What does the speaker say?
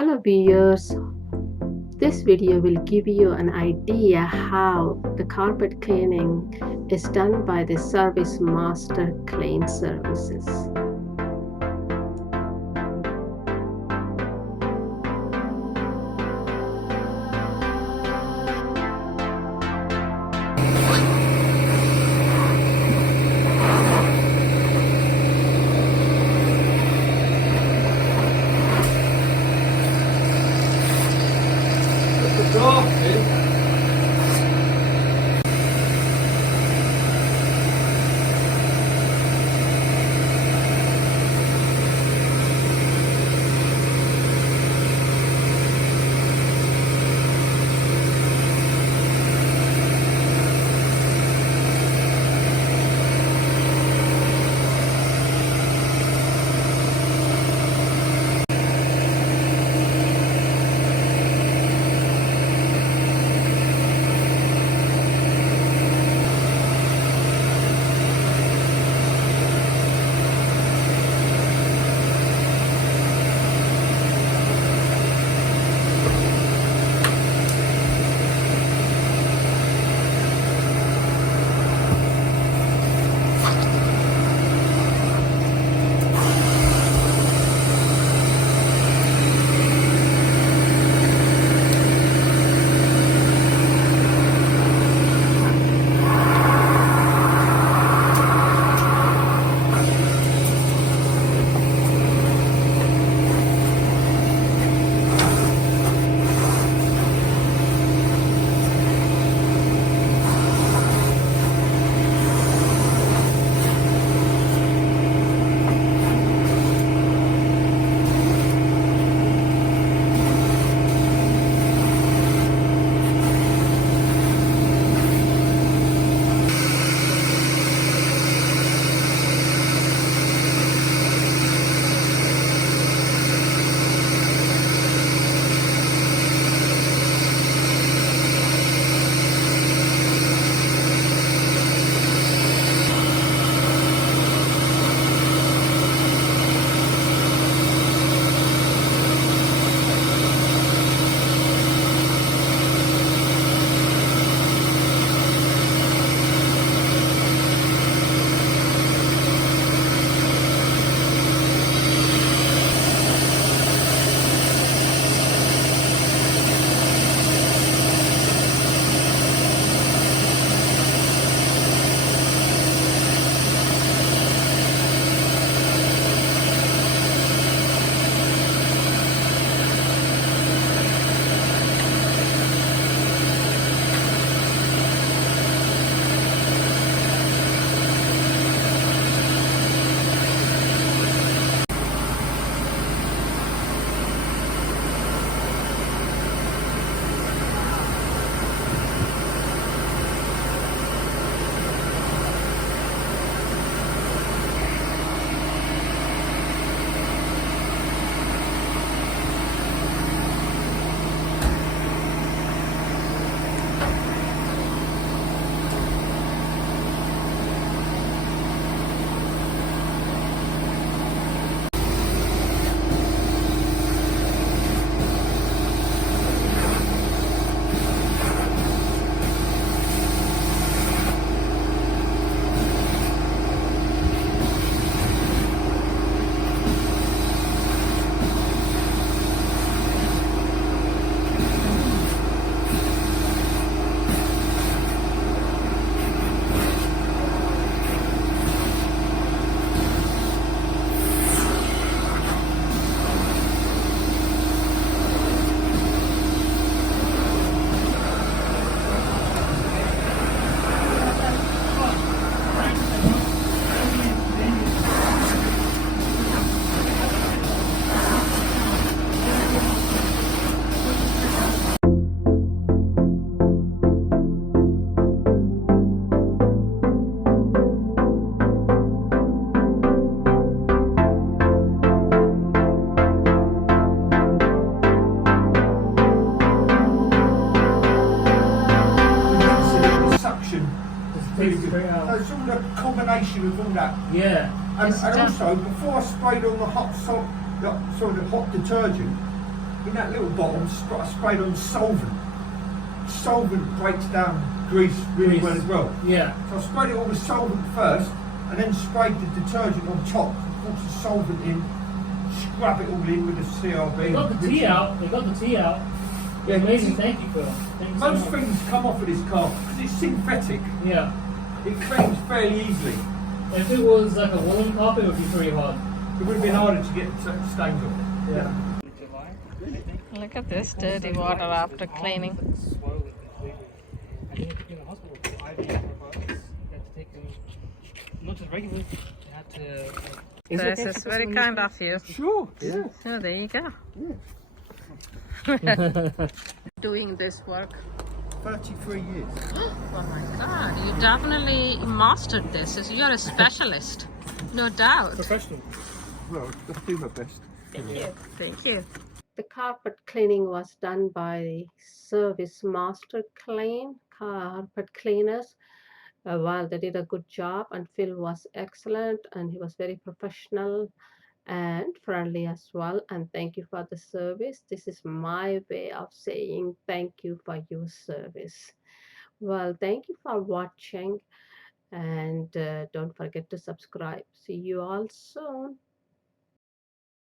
Hello viewers, this video will give you an idea how the carpet cleaning is done by the ServiceMaster Clean services. It's all a combination of all that. Yeah. And also, before I sprayed on the hot sort of hot detergent, in that little bottle, I sprayed on solvent. Solvent breaks down grease really well as well. Yeah. So I sprayed it all with solvent first, and then sprayed the detergent on top. Put the solvent in, scrub it all in with the CRB. They got the tea out. They got the tea out. Yeah, Amazing. Thank you, Phil. Thank you so most much. things come off of this carpet because it's synthetic. Yeah. It cleans fairly easily. If it was like a woolen carpet, it would be pretty hard. It would have been harder to get stains off. Yeah. Look at this dirty water after cleaning. Swollen completely. I think they took him to the hospital for IV antibiotics. They had to take him not just regularly. They had to. This is very kind of you. Sure. Yeah. Oh, there you go. Doing this work. 33 years. Oh my god, you definitely mastered this. You're a specialist. No doubt. Professional. Well, I do my best. Thank you. The carpet cleaning was done by ServiceMaster Clean carpet cleaners. Well, they did a good job, and Phil was excellent, and he was very professional and friendly as well. And thank you for the service. This is my way of saying thank you for your service. Well, thank you for watching, and don't forget to subscribe. See you all soon.